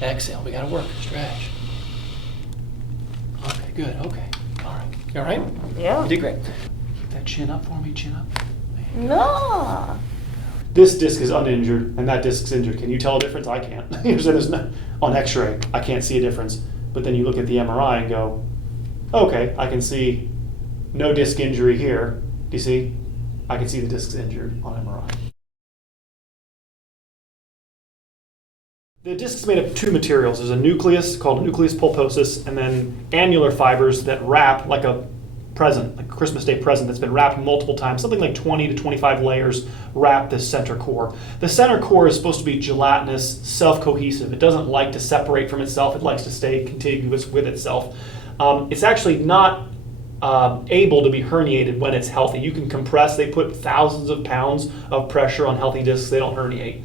Exhale, we gotta work, stretch. Okay, good, okay. All right, you all right? Yeah. You did great. Keep that chin up for me, chin up. No. This disc is uninjured and that disc's injured. Can you tell a difference? I can't. There's no, on x-ray, I can't see a difference. But then you look at the MRI and go, okay, I can see no disc injury here. Do you see? I can see the disc's injured on MRI. The disc is made of two materials. There's a nucleus called nucleus pulposus, and then annular fibers that wrap like a present, like a Christmas Day present that's been wrapped multiple times. Something like 20 to 25 layers wrap this center core. The center core is supposed to be gelatinous, self-cohesive. It doesn't like to separate from itself. It likes to stay contiguous with itself. It's actually not able to be herniated when it's healthy. You can compress. They put thousands of pounds of pressure on healthy discs. They don't herniate.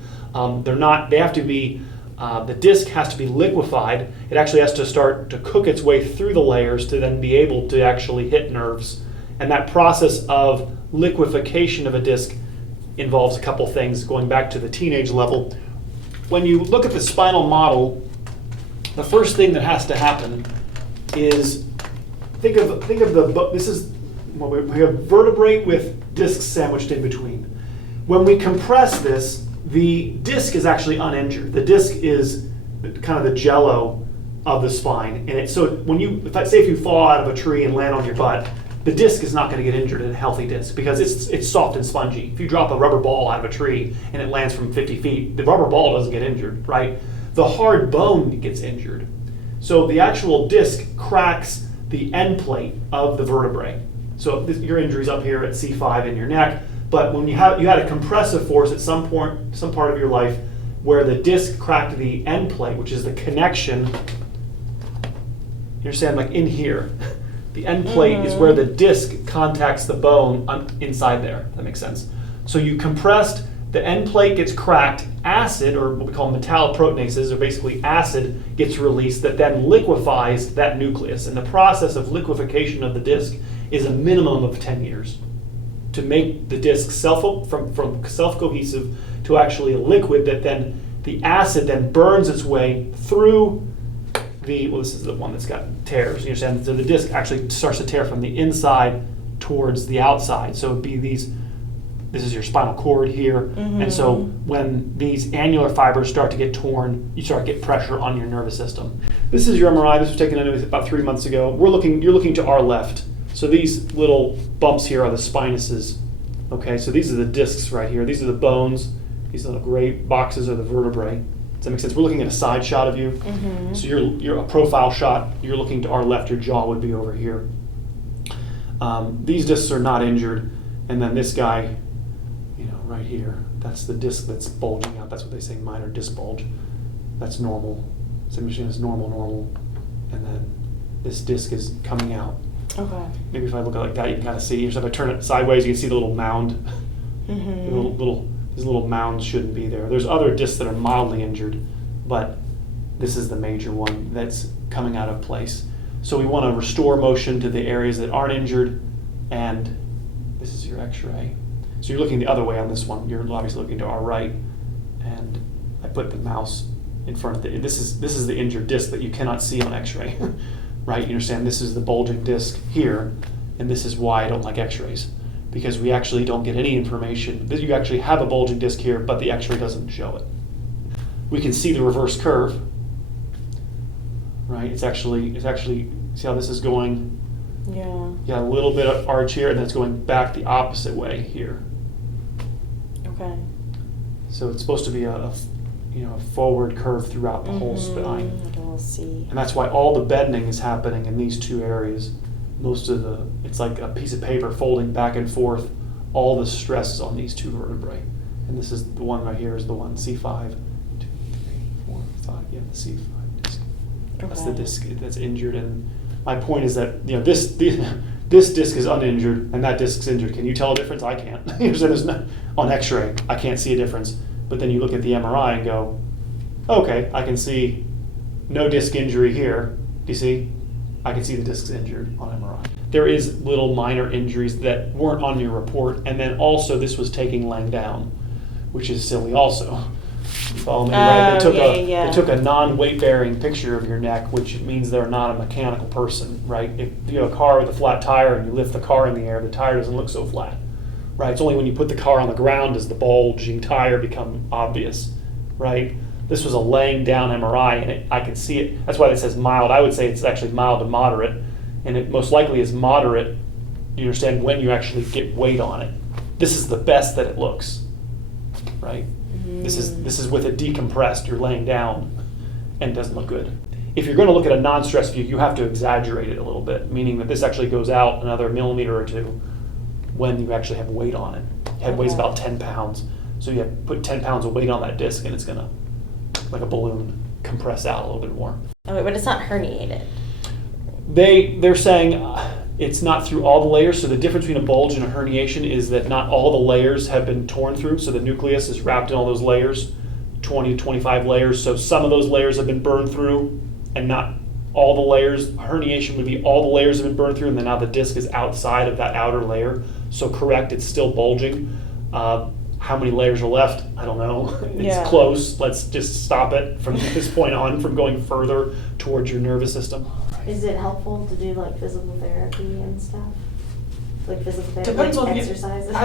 They have to be, the disc has to be liquefied. It actually has to start to cook its way through the layers to then be able to actually hit nerves. And that process of liquefaction of a disc involves a couple things, going back to the teenage level. When you look at the spinal model, the first thing that has to happen is think of this is, well, we have vertebrae with discs sandwiched in between. When we compress this, the disc is actually uninjured. The disc is kind of the jello of the spine, and so when if you fall out of a tree and land on your butt, the disc is not going to get injured in a healthy disc because it's soft and spongy. If you drop a rubber ball out of a tree and it lands from 50 feet, the rubber ball doesn't get injured, right? The hard bone gets injured. So the actual disc cracks the end plate of the vertebrae. So your injury's up here at C5 in your neck, but when you had a compressive force at some part of your life where the disc cracked the end plate, which is the connection, you understand, like in here. The end plate is where the disc contacts the bone inside there. That makes sense. So you compressed, the end plate gets cracked, acid, or what we call metalloproteinases, or basically acid, gets released that then liquefies that nucleus. And the process of liquefaction of the disc is a minimum of 10 years to make the disc from self-cohesive to actually a liquid that then the acid then burns its way through this is the one that's got tears, you understand? So the disc actually starts to tear from the inside towards the outside. So it'd be this is your spinal cord here. And so when these annular fibers start to get torn, you start to get pressure on your nervous system. This is your MRI. This was taken about 3 months ago. You're looking to our left. So these little bumps here are the spinuses. Okay, so these are the discs right here. These are the bones. These little gray boxes are the vertebrae. Does that make sense? We're looking at a side shot of you. So you're a profile shot. You're looking to our left. Your jaw would be over here. These discs are not injured. And then this guy, right here, that's the disc that's bulging out. That's what they say, minor disc bulge. That's normal. So machine is normal. And then this disc is coming out. Okay. Maybe if I look at it like that, you can kind of see. If I turn it sideways, you can see the little mound. These little mounds shouldn't be there. There's other discs that are mildly injured, but this is the major one that's coming out of place. So we want to restore motion to the areas that aren't injured, and this is your x-ray. So you're looking the other way on this one. You're obviously looking to our right, and I put the mouse in front of this is the injured disc that you cannot see on x-ray, right? You understand? This is the bulging disc here, and this is why I don't like x-rays. Because we actually don't get any information. You actually have a bulging disc here, but the x-ray doesn't show it. We can see the reverse curve, right? It's actually, see how this is going? Yeah. Yeah, a little bit of arch here, and then it's going back the opposite way here. Okay. So it's supposed to be a forward curve throughout the whole spine. We'll see. And that's why all the bending is happening in these two areas. It's like a piece of paper folding back and forth. All the stress is on these two vertebrae. And this is the one right here is the one, C5, 2, 3, 4, 5, yeah, the C5 disc. Okay. That's the disc that's injured. And my point is that, this disc is uninjured and that disc's injured. Can you tell a difference? I can't. There's no, on x-ray, I can't see a difference. But then you look at the MRI and go, okay, I can see no disc injury here. Do you see? I can see the disc's injured on MRI. There is little minor injuries that weren't on your report, and then also this was taking laying down, which is silly also. You follow me, right? Yeah. They took a non-weight-bearing picture of your neck, which means they're not a mechanical person, right? If you have a car with a flat tire and you lift the car in the air, the tire doesn't look so flat, right? It's only when you put the car on the ground does the bulging tire become obvious, right? This was a laying down MRI, and I can see it. That's why it says mild. I would say it's actually mild to moderate, and it most likely is moderate, you understand, when you actually get weight on it. This is the best that it looks, right? This is with it decompressed, you're laying down, and it doesn't look good. If you're going to look at a non-stress view, you have to exaggerate it a little bit, meaning that this actually goes out another millimeter or two when you actually have weight on it. Head weighs about 10 pounds, so you have to put 10 pounds of weight on that disc, and it's going to, like a balloon, compress out a little bit more. Oh, wait, but it's not herniated. They're saying it's not through all the layers, so the difference between a bulge and a herniation is that not all the layers have been torn through, so the nucleus is wrapped in all those layers, 20 to 25 layers, so some of those layers have been burned through and not all the layers. A herniation would be all the layers have been burned through, and then now the disc is outside of that outer layer, so correct, it's still bulging. How many layers are left? I don't know. It's close. Let's just stop it from this point on from going further towards your nervous system. Is it helpful to do like physical therapy and stuff? Like physical therapy, Depends like on exercises?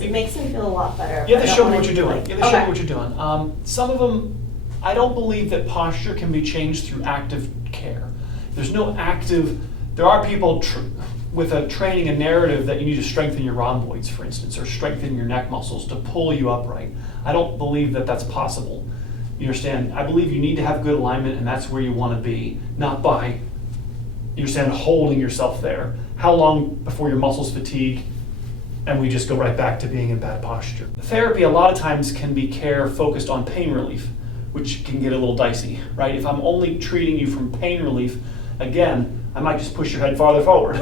it makes me feel a lot better. You have to I show don't me wanna what you're do, doing. like- You have to show me Okay. what you're doing. Some of them, I don't believe that posture can be changed through active care. There's no active, there are people with a training and narrative that you need to strengthen your rhomboids, for instance, or strengthen your neck muscles to pull you upright. I don't believe that that's possible. You understand? I believe you need to have good alignment, and that's where you want to be, not by, you understand, holding yourself there. How long before your muscles fatigue and we just go right back to being in bad posture? Therapy a lot of times can be care focused on pain relief, which can get a little dicey, right? If I'm only treating you from pain relief, again, I might just push your head farther forward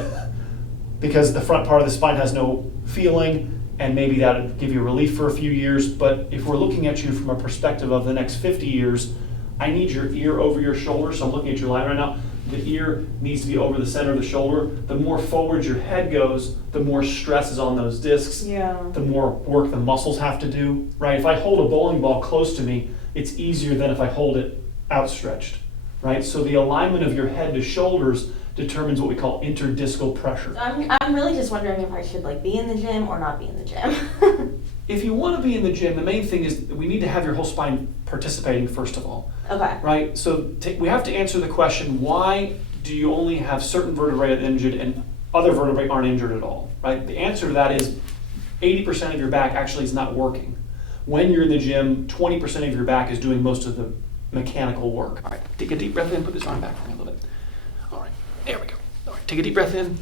because the front part of the spine has no feeling, and maybe that would give you relief for a few years. But if we're looking at you from a perspective of the next 50 years, I need your ear over your shoulder. So I'm looking at your line right now. The ear needs to be over the center of the shoulder. The more forward your head goes, the more stress is on those discs. Yeah. The more work the muscles have to do, right? If I hold a bowling ball close to me, it's easier than if I hold it outstretched, right? So the alignment of your head to shoulders determines what we call interdiscal pressure. I'm really just wondering if I should like be in the gym or not be in the gym. If you want to be in the gym, the main thing is we need to have your whole spine participating first of all, Okay. right? So we have to answer the question, why do you only have certain vertebrae injured and other vertebrae aren't injured at all, right? The answer to that is 80% of your back actually is not working. When you're in the gym, 20% of your back is doing most of the mechanical work. All right, take a deep breath in, put this arm back for me a little bit. All right, there we go. All right, take a deep breath in,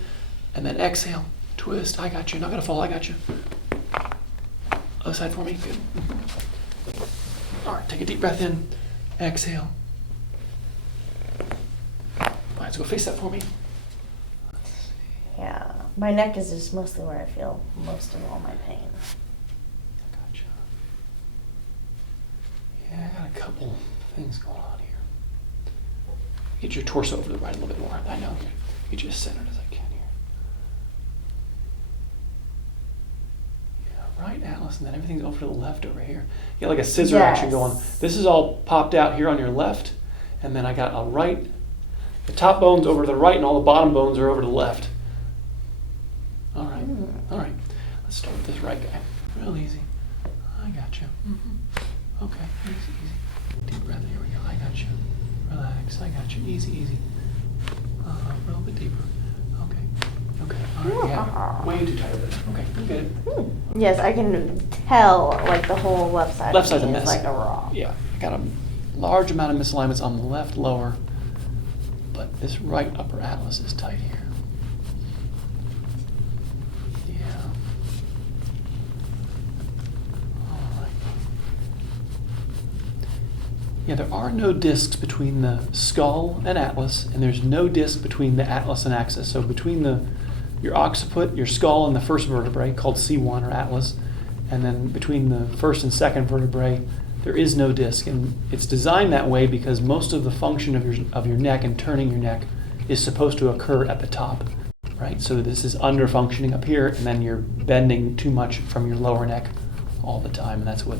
and then exhale, twist. I got you, not gonna fall, I got you. Other side for me, good. All right, take a deep breath in, exhale. All right, let's go face that for me. Yeah. My neck is just mostly where I feel most of all my pain. Gotcha. Yeah, I got a couple things going on here. Get your torso over to the right a little bit more. I know. Get you as centered as I can here. Yeah, right, Alice, and then everything's over to the left over here. You got like a scissor action going. This is all popped out here on your left, and then I got a right. The top bone's over to the right, and all the bottom bones are over to the left. All right. All right. Let's start with this right guy. Real easy. I got you. Okay. Easy, easy. Deep breath. Here we go. I got you. Relax. I got you. Easy, easy. A little bit deeper. Okay. Okay. All right. Yeah. Way too tight of it. Okay. You get it. Yes, I can tell like the whole left side. Left of side's a me mess. is like a rock. Yeah. I got a large amount of misalignments on the left lower, but this right upper atlas is tight here. Yeah. All right. Yeah, there are no discs between the skull and atlas, and there's no disc between the atlas and axis. So between your occiput, your skull, and the first vertebrae, called C1 or atlas, and then between the first and second vertebrae, there is no disc. And it's designed that way because most of the function of your neck and turning your neck is supposed to occur at the top, right? So this is under functioning up here, and then you're bending too much from your lower neck all the time, and that's what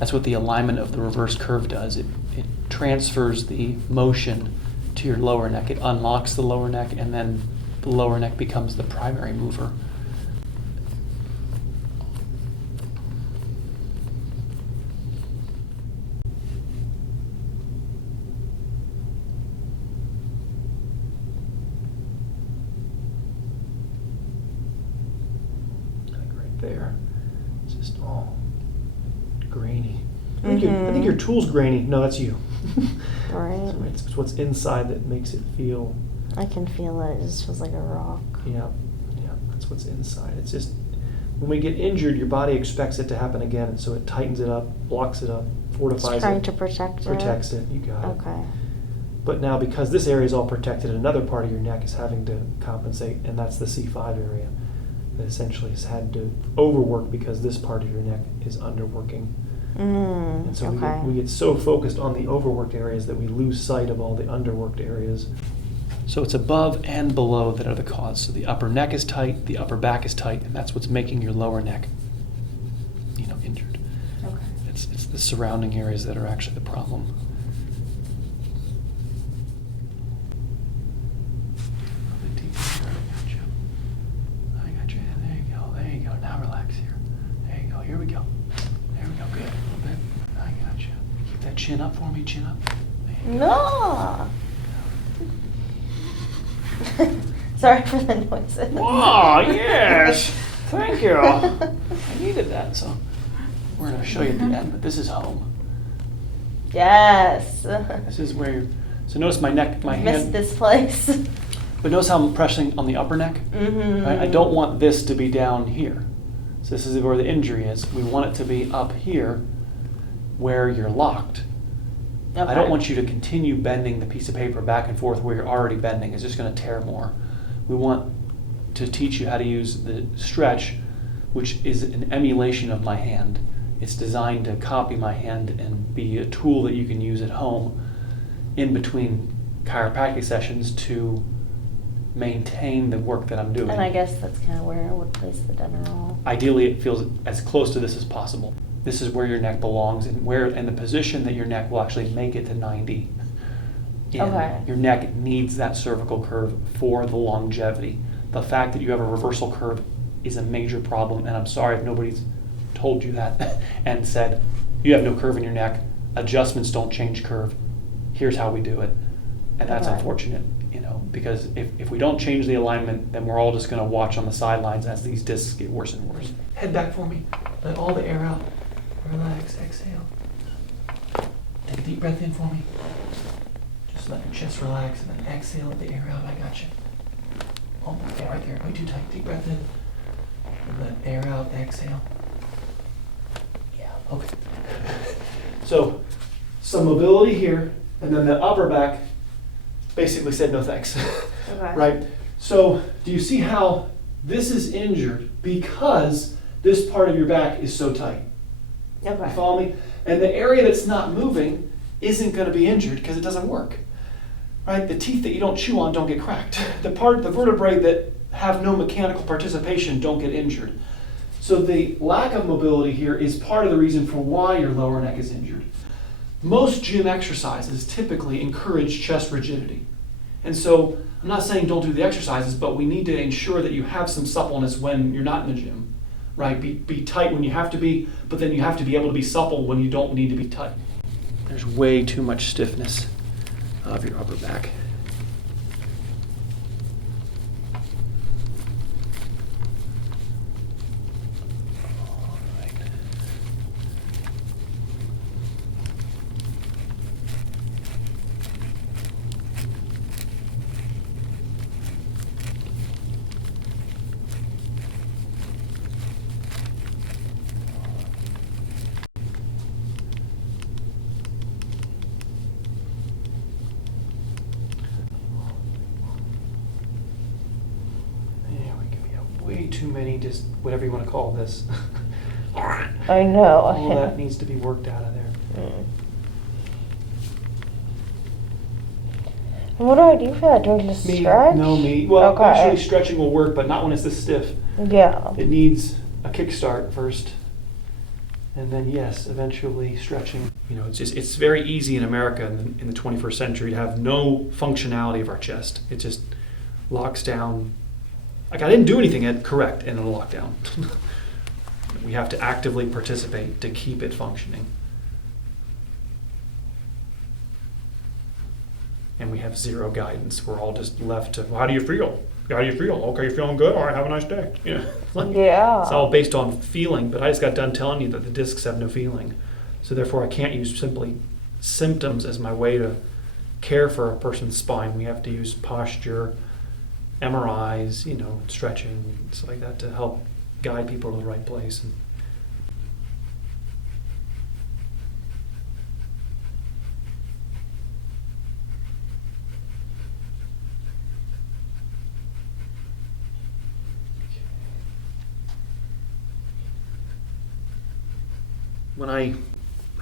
That's what the alignment of the reverse curve does. It transfers the motion to your lower neck. It unlocks the lower neck, and then the lower neck becomes the primary mover. There. It's just all grainy. I think your tool's grainy. No, that's you. Right. So it's what's inside that makes it feel. I can feel it. It just feels like a rock. Yeah, that's what's inside. It's just when we get injured, your body expects it to happen again, and so it tightens it up, blocks it up, fortifies It's trying it, to protect it. protects it. You got it. Okay. But now, because this area is all protected, another part of your neck is having to compensate, and that's the C5 area. That essentially has had to overwork because this part of your neck is underworking. And so okay. we get so focused on the overworked areas that we lose sight of all the underworked areas. So it's above and below that are the cause. So the upper neck is tight, the upper back is tight, and that's what's making your lower neck, injured. Okay. It's the surrounding areas that are actually the problem. Now relax here. There you go. Here we go. There we go. Good. A little bit. I got you. Keep that chin up for me. Chin up. No. Sorry for the noises. Oh, yes. Thank you. I needed that. So we're going to show you at the end, but this is home. Yes. This is where you're, so notice my neck, my Missed hand. this place. But notice how I'm pressing on the upper neck? Mm-hmm. Right? I don't want this to be down here. So this is where the injury is. We want it to be up here where you're locked. Okay. I don't want you to continue bending the piece of paper back and forth where you're already bending. It's just going to tear more. We want to teach you how to use the stretch, which is an emulation of my hand. It's designed to copy my hand and be a tool that you can use at home in between chiropractic sessions to maintain the work that I'm doing. And I guess that's kind of where I would place the dinner roll. Ideally, it feels as close to this as possible. This is where your neck belongs and the position that your neck will actually make it to 90. Okay. Your neck needs that cervical curve for the longevity. The fact that you have a reversal curve is a major problem, and I'm sorry if nobody's told you that and said, you have no curve in your neck, adjustments don't change curve, here's how we do it. And that's Okay. unfortunate, because if we don't change the alignment, then we're all just going to watch on the sidelines as these discs get worse and worse. Head back for me. Let all the air out. Relax, exhale. Take a deep breath in for me. Just let your chest relax and then exhale, let the air out. I got you. Oh, okay, right there. Way too tight. Deep breath in. And let air out, exhale. Yeah, okay. So, some mobility here, and then the upper back basically said no thanks. Okay. Right? So, do you see how this is injured because this part of your back is so tight? You Okay. follow me? And the area that's not moving isn't going to be injured because it doesn't work. Right? The teeth that you don't chew on don't get cracked. The vertebrae that have no mechanical participation don't get injured. So the lack of mobility here is part of the reason for why your lower neck is injured. Most gym exercises typically encourage chest rigidity. And so I'm not saying don't do the exercises, but we need to ensure that you have some suppleness when you're not in the gym. Right? Be tight when you have to be, but then you have to be able to be supple when you don't need to be tight. There's way too much stiffness of your upper back. All right. Way too many, just whatever you want to call this. I know. All that needs to be worked out of there. And what do I do for that? Do I just stretch? No, me. Well, Okay. actually stretching will work, but not when it's this stiff. Yeah. It needs a kickstart first. And then, yes, eventually stretching. You know, it's very easy in America in the 21st century to have no functionality of our chest. It just locks down. Like, I didn't do anything correct in a lockdown. We have to actively participate to keep it functioning. And we have zero guidance. We're all just left to, well, how do you feel? How do you feel? Okay, you're feeling good? All right, have a nice day. You know, Yeah. It's all based on feeling, but I just got done telling you that the discs have no feeling. So therefore I can't use simply symptoms as my way to care for a person's spine. We have to use posture, MRIs, you know, stretching, stuff like that to help guide people to the right place. And when I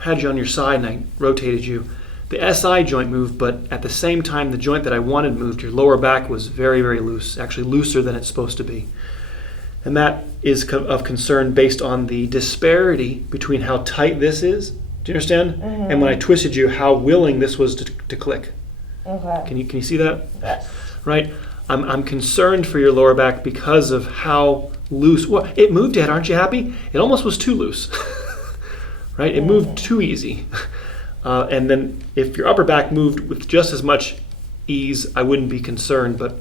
had you on your side and I rotated you, the SI joint moved, but at the same time, the joint that I wanted moved, your lower back was very, very loose, actually looser than it's supposed to be. And that is of concern based on the disparity between how tight this is, do you understand? Mm-hmm. And when I twisted you, how willing this was to click. Okay. Can you see that? Yes. Right? I'm concerned for your lower back because of how loose. Well, it moved, Dad. Aren't you happy? It almost was too loose. Right? It moved too easy. And then if your upper back moved with just as much ease, I wouldn't be concerned. But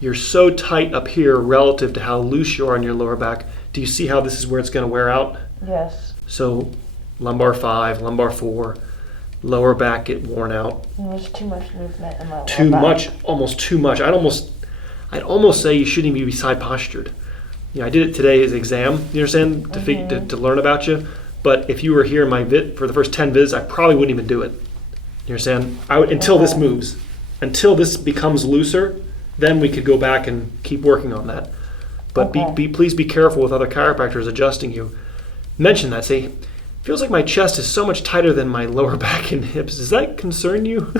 you're so tight up here relative to how loose you are on your lower back. Do you see how this is where it's going to wear out? Yes. So lumbar 5, lumbar 4, lower back get worn out. There's too much movement in my lower Too back. much, almost too much. I'd almost say you shouldn't even be side postured. You know, I did it today as an exam, you understand, to learn about you. But if you were here in my for the first 10 visits, I probably wouldn't even do it. You understand? Until this moves. Until this becomes looser, then we could go back and keep working on that. But please be careful with other chiropractors adjusting you. Mention that. Say, feels like my chest is so much tighter than my lower back and hips. Does that concern you?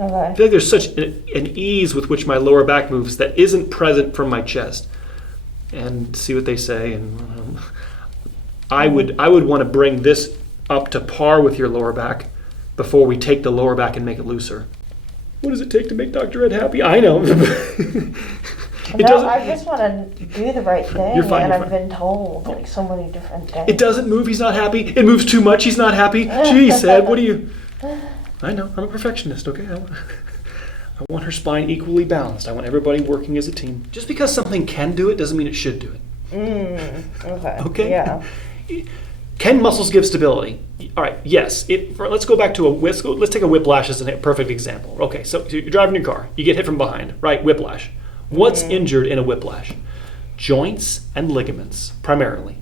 Okay. I feel like there's such an ease with which my lower back moves that isn't present from my chest. And see what they say. And I would want to bring this up to par with your lower back before we take the lower back and make it looser. What does it take to make Dr. Ed happy? I know. I just want to do the right thing, You're fine, and you're I've fine. been told like so many different things. It doesn't move, he's not happy. It moves too much, he's not happy. Geez, Ed, what do you... I know, I'm a perfectionist, okay? I want her spine equally balanced. I want everybody working as a team. Just because something can do it doesn't mean it should do it. Okay. Okay? Yeah. Can muscles give stability? All right, yes. Let's go back to let's take a whiplash as a perfect example. Okay, so you're driving your car, you get hit from behind, right? Whiplash. What's injured in a whiplash? Joints and ligaments, primarily.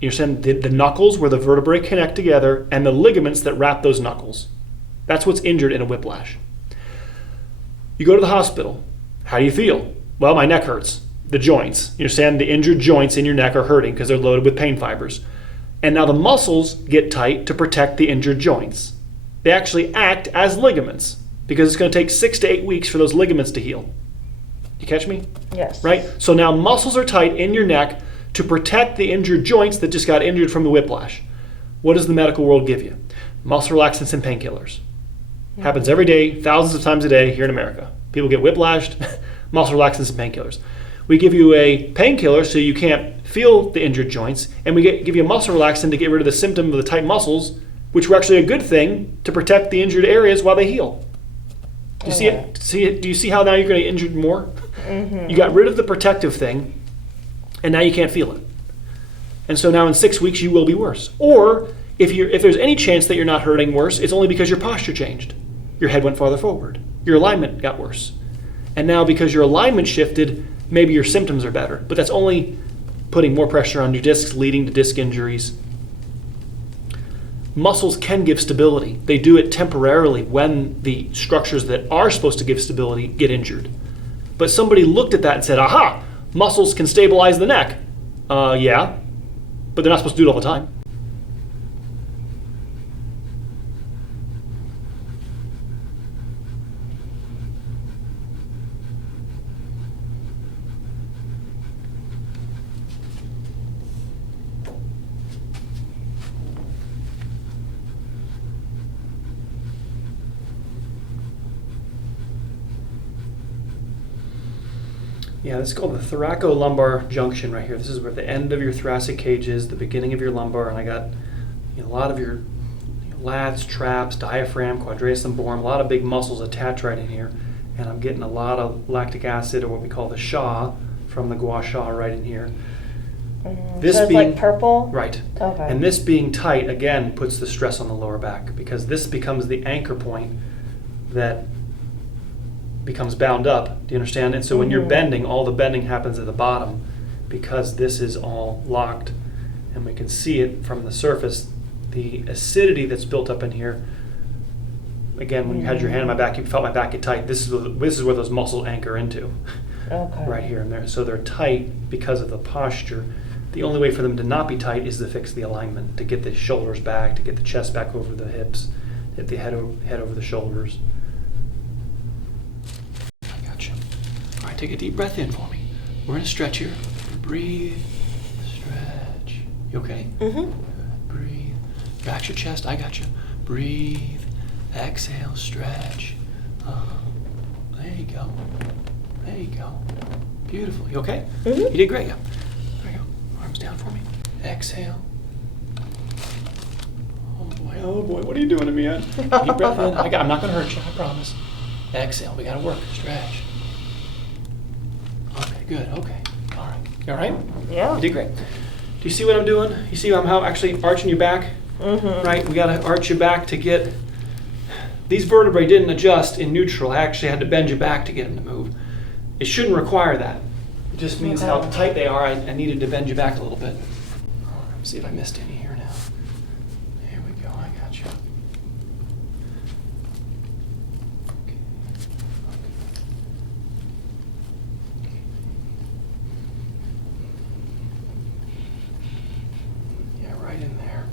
You're saying the knuckles where the vertebrae connect together and the ligaments that wrap those knuckles. That's what's injured in a whiplash. You go to the hospital. How do you feel? Well, my neck hurts. The joints. You're saying the injured joints in your neck are hurting because they're loaded with pain fibers. And now the muscles get tight to protect the injured joints. They actually act as ligaments because it's going to take 6 to 8 weeks for those ligaments to heal. You catch me? Yes. Right? So now muscles are tight in your neck to protect the injured joints that just got injured from the whiplash. What does the medical world give you? Muscle relaxants and painkillers. Happens every day, thousands of times a day here in America. People get whiplashed, muscle relaxants and painkillers. We give you a painkiller so you can't feel the injured joints, and we give you a muscle relaxant to get rid of the symptom of the tight muscles, which were actually a good thing to protect the injured areas while they heal. Do you see it? Do you see how now you're going to get injured more? You got rid of the protective thing, and now you can't feel it. And so now in 6 weeks you will be worse. Or if there's any chance that you're not hurting worse, it's only because your posture changed. Your head went farther forward. Your alignment got worse. And now because your alignment shifted, maybe your symptoms are better. But that's only putting more pressure on your discs, leading to disc injuries. Muscles can give stability. They do it temporarily when the structures that are supposed to give stability get injured. But somebody looked at that and said, aha, muscles can stabilize the neck. Yeah, but they're not supposed to do it all the time. Yeah, this is called the thoracolumbar junction right here. This is where the end of your thoracic cage is, the beginning of your lumbar, and I got a lot of your lats, traps, diaphragm, quadratus lumborum, a lot of big muscles attached right in here, and I'm getting a lot of lactic acid, or what we call the Sha, from the gua sha right in here. This so it's being like purple? right, Okay. and this being tight again puts the stress on the lower back, because this becomes the anchor point that becomes bound up. Do you understand? And so when you're bending, all the bending happens at the bottom because this is all locked, and we can see it from the surface. The acidity that's built up in here. Again, when you had your hand on my back, you felt my back get tight. This is where those muscles anchor into. Okay. Right here and there. So they're tight because of the posture. The only way for them to not be tight is to fix the alignment, to get the shoulders back, to get the chest back over the hips, get the head over the shoulders. I got you. All right, take a deep breath in for me. We're gonna stretch here. Breathe, stretch. You okay? Mm-hmm. Good. Breathe. Got your chest. I got you. Breathe. Exhale. Stretch. There you go. There you go. Beautiful. You okay? Mm-hmm. You did great. Yeah. There you go. Arms down for me. Exhale. Oh boy. Oh boy. What are you doing to me, Ed? Deep breath in. I'm not going to hurt you. I promise. Exhale. We got to work. Stretch. Okay. Good. Okay. All right. You all right? Yeah. You did great. Do you see what I'm doing? You see how I'm actually arching your back? Mm-hmm. Right? We got to arch your back to get... These vertebrae didn't adjust in neutral. I actually had to bend your back to get them to move. It shouldn't require that. It just means how tight they are. I needed to bend you back a little bit. Let's see if I missed any here now. Here we go. I got you. Okay. Yeah, right in there.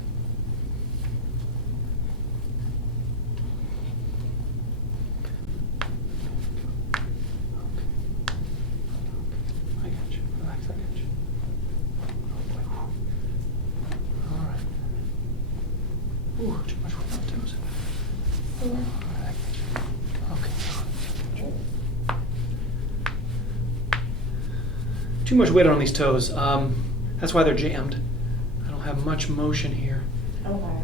I got you. Relax, I got you. Oh boy. All right. Ooh, too much weight on the toes. All right, I got you. Okay. Too much weight on these toes. That's why they're jammed. I don't have much motion here. Okay.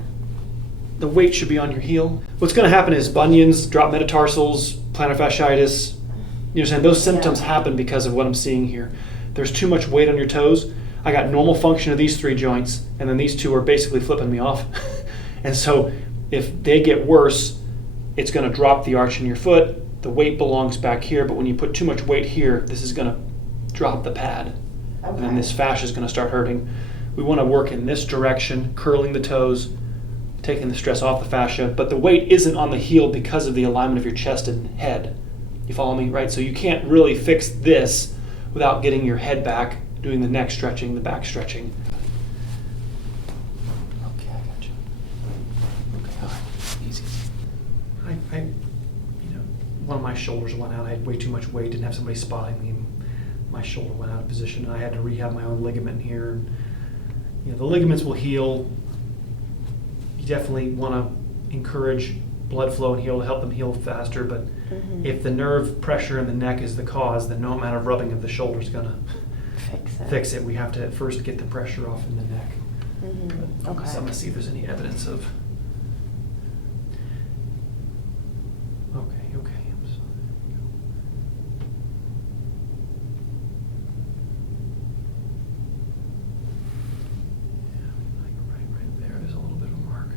The weight should be on your heel. What's going to happen is bunions, drop metatarsals, plantar fasciitis. You understand? Those symptoms happen because of what I'm seeing here. There's too much weight on your toes. I got normal function of these three joints, and then these two are basically flipping me off. And so if they get worse, it's going to drop the arch in your foot. The weight belongs back here, but when you put too much weight here, this is going to drop the pad. And then this fascia is going to start hurting. We want to work in this direction, curling the toes, taking the stress off the fascia, but the weight isn't on the heel because of the alignment of your chest and head. You follow me, right? So you can't really fix this without getting your head back, doing the neck stretching, the back stretching. Okay, I got you. Okay, all right, easy. One of my shoulders went out. I had way too much weight, didn't have somebody spotting me. My shoulder went out of position, and I had to rehab my own ligament here. The ligaments will heal. You definitely want to encourage blood flow and heal to help them heal faster, but if the nerve pressure in the neck is the cause, then no amount of rubbing of the shoulder is going to fix it. We have to at first get the pressure off in the neck. Okay. So I'm going to see if there's any evidence of... Okay. I'm sorry. Right there. There's a little bit of a mark.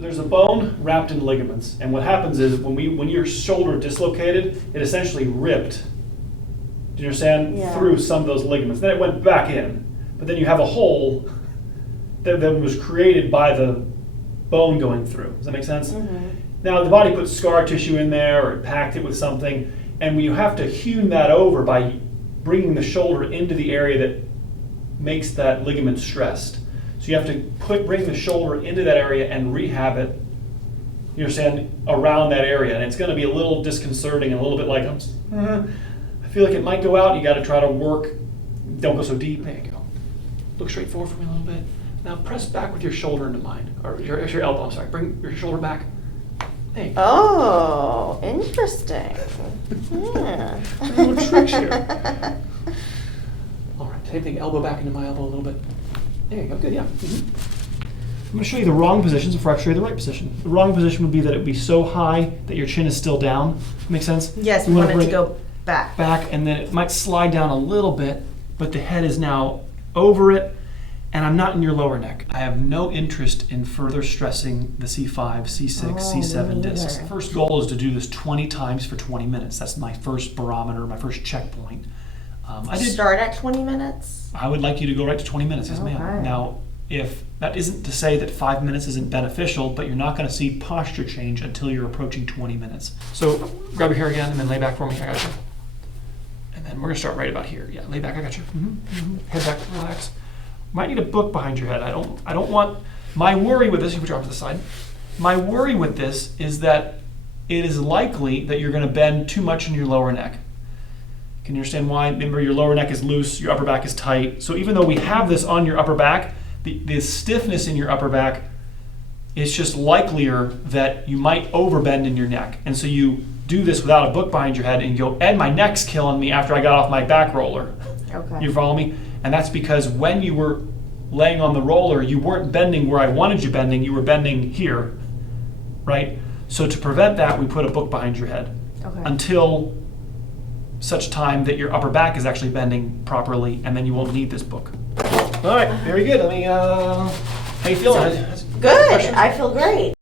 There's a bone wrapped in ligaments, and what happens is when your shoulder dislocated, it essentially ripped. Do you understand? Yeah. Through some of those ligaments. Then it went back in, but then you have a hole that was created by the bone going through. Does that make sense? Now the body puts scar tissue in there or packed it with something, and you have to hewn that over by bringing the shoulder into the area that makes that ligament stressed. So you have to bring the shoulder into that area and rehab it, you understand, around that area. And it's going to be a little disconcerting and a little bit like, I feel like it might go out. You got to try to work. Don't go so deep. There you go. Look straight forward for me a little bit. Now press back with your shoulder into mine, or your elbow, I'm sorry. Bring your shoulder back. There you go. Oh, interesting. Yeah. Little tricks here. All right, same thing, elbow back into my elbow a little bit. There you go, good, yeah. I'm going to show you the wrong positions before I show you the right position. The wrong position would be that it would be so high that your chin is still down. Make sense? Yes, You we wanna want it to bring go back. back, and then it might slide down a little bit, but the head is now over it, and I'm not in your lower neck. I have no interest in further stressing the C5, C6, Oh, C7 me discs. neither. First goal is to do this 20 times for 20 minutes. That's my first barometer, my first checkpoint. Start at 20 minutes? I would like you to go right to 20 minutes, yes ma'am. Okay. Now, if that isn't to say that 5 minutes isn't beneficial, but you're not going to see posture change until you're approaching 20 minutes. So grab your hair again and then lay back for me. I got you. And then we're going to start right about here. Yeah, lay back. I got you. Head back, relax. Might need a book behind your head. I don't want, my worry with this, you put your arm to the side. My worry with this is that it is likely that you're going to bend too much in your lower neck. Can you understand why? Remember, your lower neck is loose, your upper back is tight. So even though we have this on your upper back, the stiffness in your upper back is just likelier that you might overbend in your neck. And so you do this without a book behind your head and you go, Ed, my neck's killing me after I got off my back roller. Okay. You follow me? And that's because when you were laying on the roller, you weren't bending where I wanted you bending, you were bending here, right? So to prevent that, we put a book behind your head Okay. until such time that your upper back is actually bending properly, and then you won't need this book. All right, very good. Let me, how you feeling? Good. I feel great.